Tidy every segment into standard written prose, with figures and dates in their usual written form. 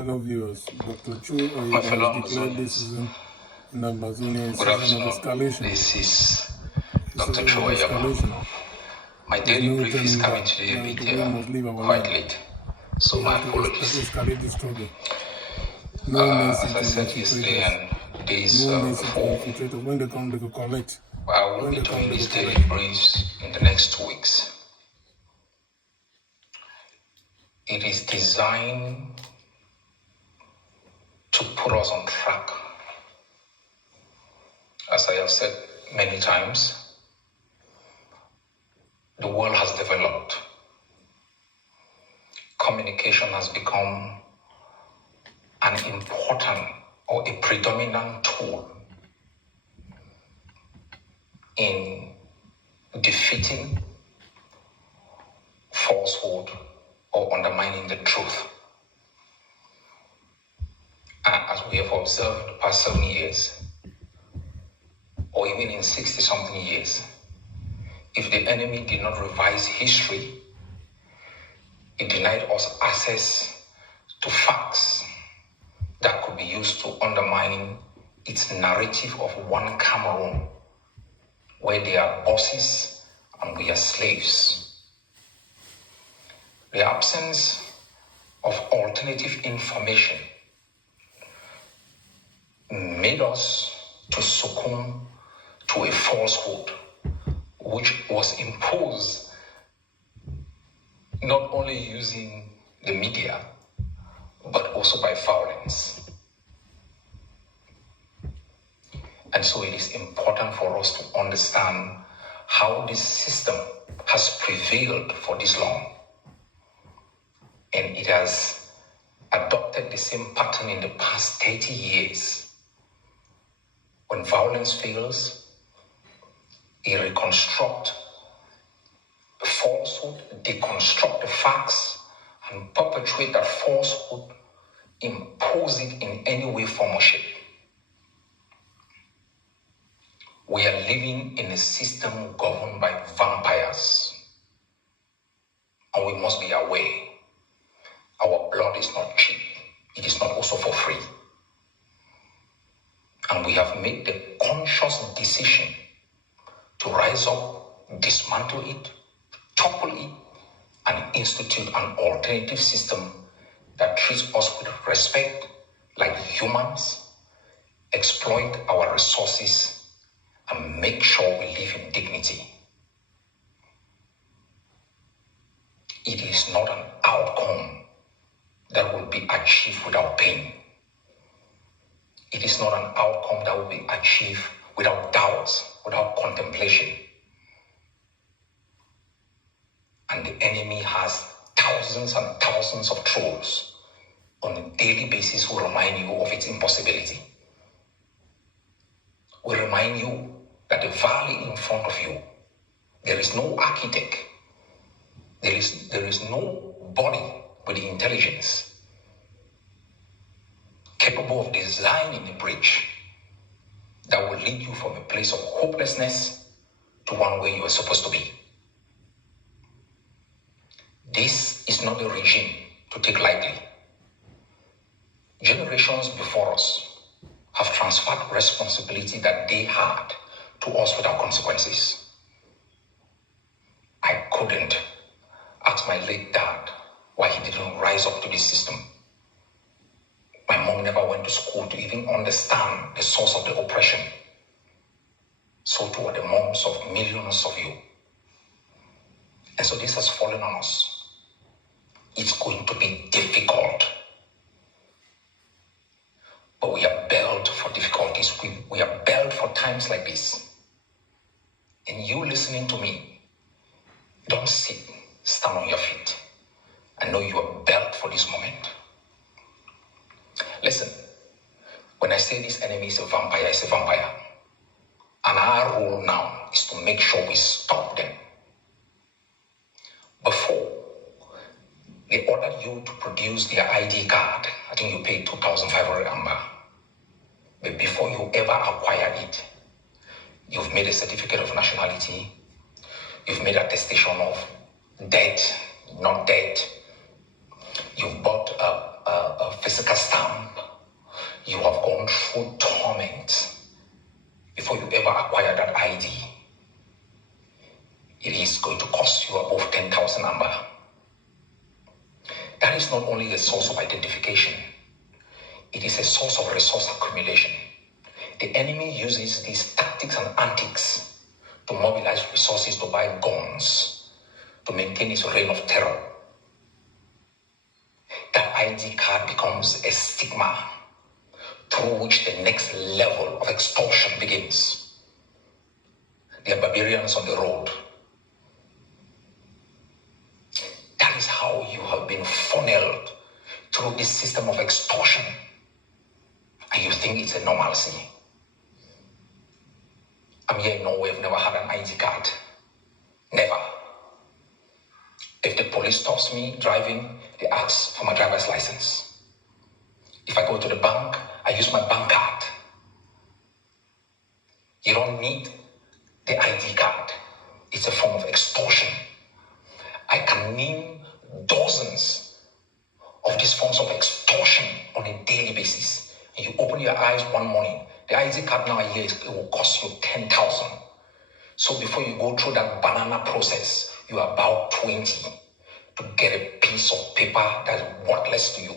Fellow viewers, Dr. Cho My Ayaba fellow has declared this Ambazonians, season in AMBAZONIA a good season of afternoon. escalation. This is A Dr. season Cho of Ayaba. escalation. My There's daily no brief is turning coming back. today a Now bit the world must leave our quite land. late, so We my have to apologies. escalate the struggle. No mercy As I to said yesterday infiltrators. and days No mercy to before, infiltrators. When they come, they will collect. I will When be they come, doing they will these daily collect. briefs in the next 2 weeks. It is designed to put us on track. As I have said many times, the world has developed. Communication has become an important or a predominant tool in defeating falsehood or undermining the truth. And as we have observed the past 7 years, or even in 60-something years, if the enemy did not revise history, it denied us access to facts that could be used to undermine its narrative of one Cameroon, where they are bosses and we are slaves. The absence of alternative information made us to succumb to a falsehood which was imposed not only using the media, but also by violence. And so it is important for us to understand how this system has prevailed for this long. And it has adopted the same pattern in the past 30 years. When violence fails, it reconstructs the falsehood, deconstruct the facts, and perpetuate that falsehood, impose it in any way, form, or shape. We are living in a system governed by vampires. And we must be aware, our blood is not cheap. It is not also for free. And we have made the conscious decision to rise up, dismantle it, topple it, and institute an alternative system that treats us with respect like humans, exploit our resources, and make sure we live in dignity. It is not an outcome that will be achieved without pain. It is not an outcome that will be achieved without doubts, without contemplation. And the enemy has thousands and thousands of trolls on a daily basis who remind you of its impossibility. We remind you that the valley in front of you, there is no architect. There is no body with the intelligence capable of designing a bridge that will lead you from a place of hopelessness to one where you are supposed to be. This is not a regime to take lightly. Generations before us have transferred responsibility that they had to us without consequences. I couldn't ask my late dad why he didn't rise up to this system. My mom never went to school to even understand the source of the oppression. So too are the moms of millions of you. And so this has fallen on us. It's going to be difficult. But we are built for difficulties. We are built for times like this. And you listening to me, don't sit, stand on your feet. I know you are built for this moment. Listen, when I say this enemy is a vampire, it's a vampire. And our role now is to make sure we stop them. Before, they ordered you to produce their ID card. I think you paid 2,500 AMBA. But before you ever acquire it, you've made a certificate of nationality. You've made attestation of debt, not debt. You've bought a physical stamp, you have gone through torment before you ever acquire that ID. It is going to cost you above 10,000 amber. That is not only a source of identification, it is a source of resource accumulation. The enemy uses these tactics and antics to mobilize resources to buy guns, to maintain its reign of terror. That ID card becomes a stigma through which the next level of extortion begins. They are barbarians on the road. That is how you have been funneled through this system of extortion, and you think it's a normalcy. I'm here in Norway, I've never had an ID card. Never. If the police stops me driving, they ask for my driver's license. If I go to the bank, I use my bank card. You don't need the ID card. It's a form of extortion. I can name dozens of these forms of extortion on a daily basis. And you open your eyes one morning, the ID card now here, it will cost you 10,000. So before you go through that banana process, you are about 20 to get a piece of paper that is worthless to you.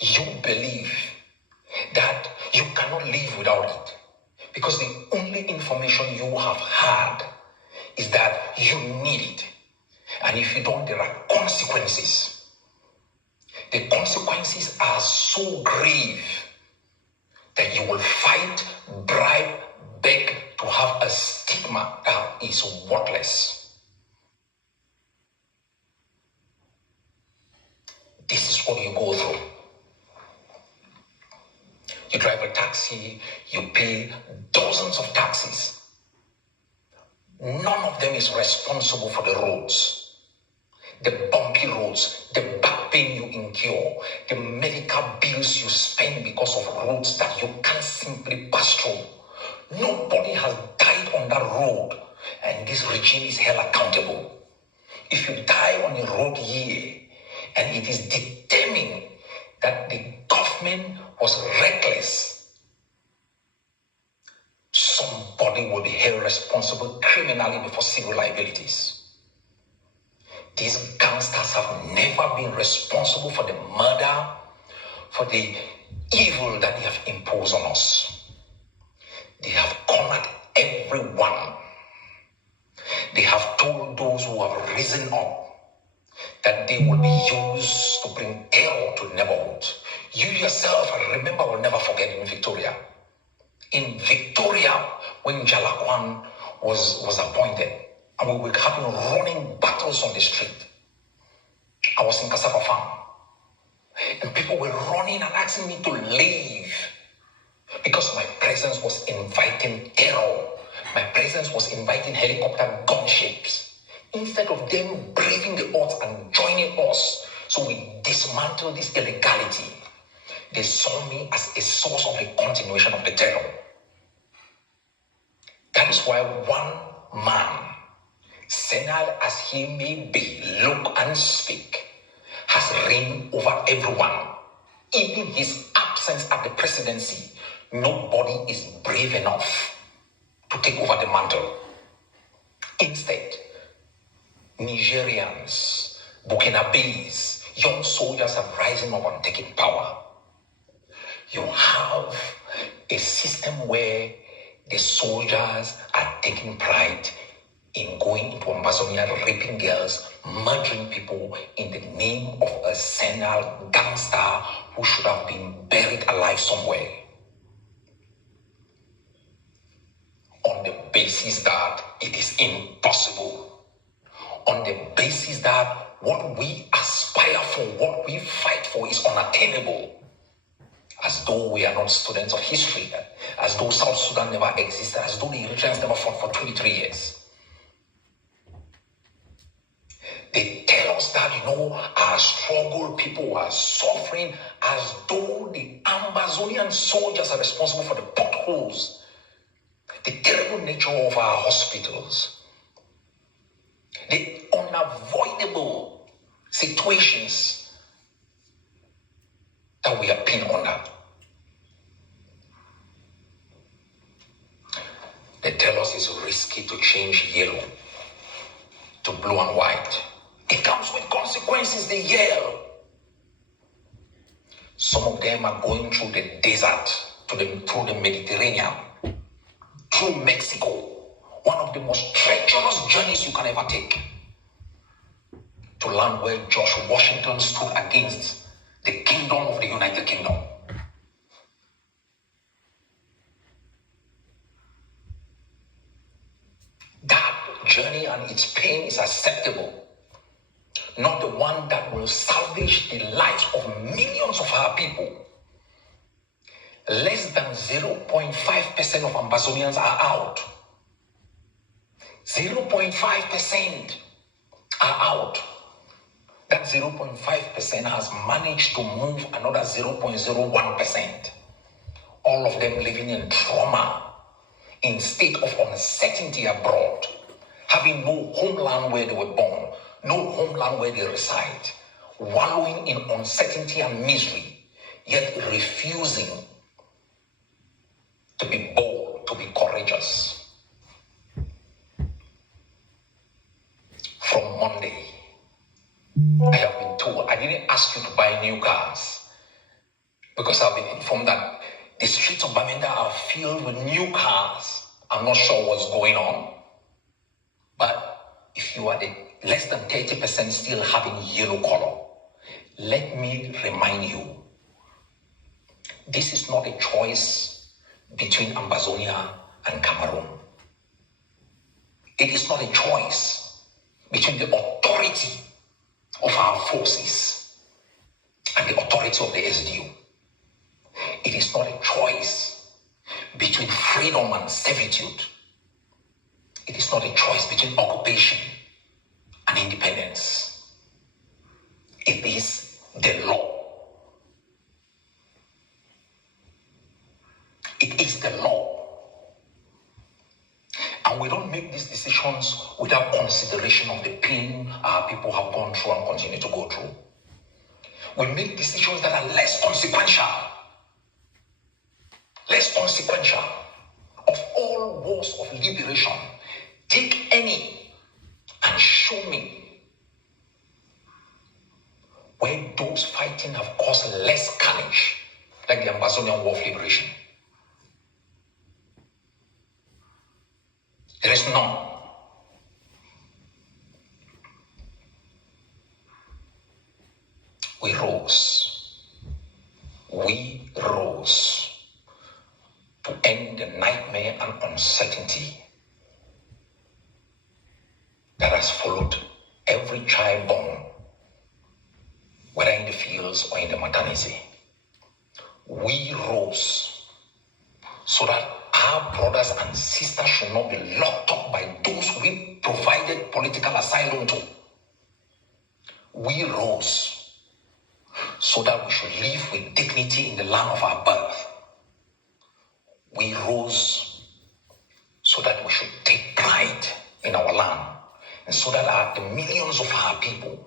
You believe that you cannot live without it because the only information you have had is that you need it. And if you don't, there are consequences. The consequences are so grave that you will fight, bribe, beg to have a stigma that is worthless. This is what you go through. You drive a taxi, you pay dozens of taxis. None of them is responsible for the roads. The bumpy roads, the back pain you incur, the medical bills you spend because of roads that you can't simply pass through. Nobody has died on that road, and this regime is held accountable. If you die on a road here, and it is determined that the government was reckless, somebody will be held responsible criminally before civil liabilities. These gangsters have never been responsible for the murder, for the evil that they have imposed on us. They have cornered everyone. They have told those who have risen up that they will be used to bring terror to the neighborhood. You yourself, I remember, will never forget in Victoria. In Victoria, when Jalakwan was appointed, and we were having running battles on the street. I was in Cassava Farm, and people were running and asking me to leave because my presence was inviting terror. My presence was inviting helicopter gunships. Instead of them braving the odds and joining us, so we dismantled this illegality. They saw me as a source of the continuation of the terror. That is why one man, senile as he may be, look and speak, has reigned over everyone. Even his absence at the presidency, nobody is brave enough to take over the mantle. Instead, Nigerians, Burkinabes, young soldiers are rising up and taking power. You have a system where the soldiers are taking pride in going into AMBAZONIA, raping girls, murdering people in the name of a senile gangster who should have been buried alive somewhere. On the basis that it is impossible. On the basis that what we aspire for, what we fight for is unattainable. As though we are not students of history, as though South Sudan never existed, as though the Eritreans never fought for 23 years. They tell us that, our struggle, people are suffering, as though the Ambazonian soldiers are responsible for the potholes, the terrible nature of our hospitals, the unavoidable situations that we are pinned under. They tell us it's risky to change yellow to blue and white. It comes with consequences, they yell. Some of them are going through the desert, through the Mediterranean, through Mexico, one of the most treacherous journeys you can ever take, to land where George Washington stood against the kingdom of the United Kingdom. That journey and its pain is acceptable, not the one that will salvage the lives of millions of our people. Less than 0.5% of Ambazonians are out. 0.5% are out. That 0.5% has managed to move another 0.01%. All of them living in trauma, in state of uncertainty abroad, having no homeland where they were born, no homeland where they reside, wallowing in uncertainty and misery, yet refusing to be bold, to be courageous. From Monday, I have been told, I didn't ask you to buy new cars, because I've been informed that the streets of Bamenda are filled with new cars. I'm not sure what's going on, but if you are the less than 30% still having yellow color, let me remind you, this is not a choice between Ambazonia and Cameroon. It is not a choice between the authority of our forces and the authority of the SDU. It is not a choice between freedom and servitude. It is not a choice between occupation and independence. It is the law. It is the law. And we don't make these decisions without consideration of the pain our people have gone through and continue to go through. We make decisions that are less consequential. Less consequential. Of all wars of liberation, take any and show me where those fighting have caused less carnage, like the Ambazonian War of Liberation. There is none. We rose. We rose to end the nightmare and uncertainty that has followed every child born, whether in the fields or in the maternity. We rose so that our brothers and sisters should not be locked up by those we provided political asylum to. We rose so that we should live with dignity in the land of our birth. We rose so that we should take pride in our land, and so that the millions of our people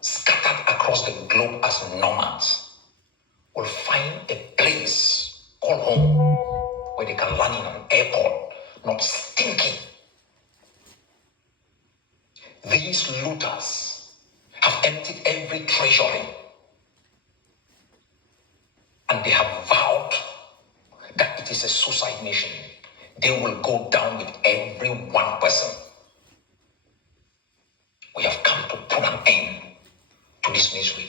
scattered across the globe as nomads will find a place called home, where they can land in an airport, not stinking. These looters have emptied every treasury, and they have vowed that it is a suicide mission. They will go down with every one person. We have come to put an end to this misery.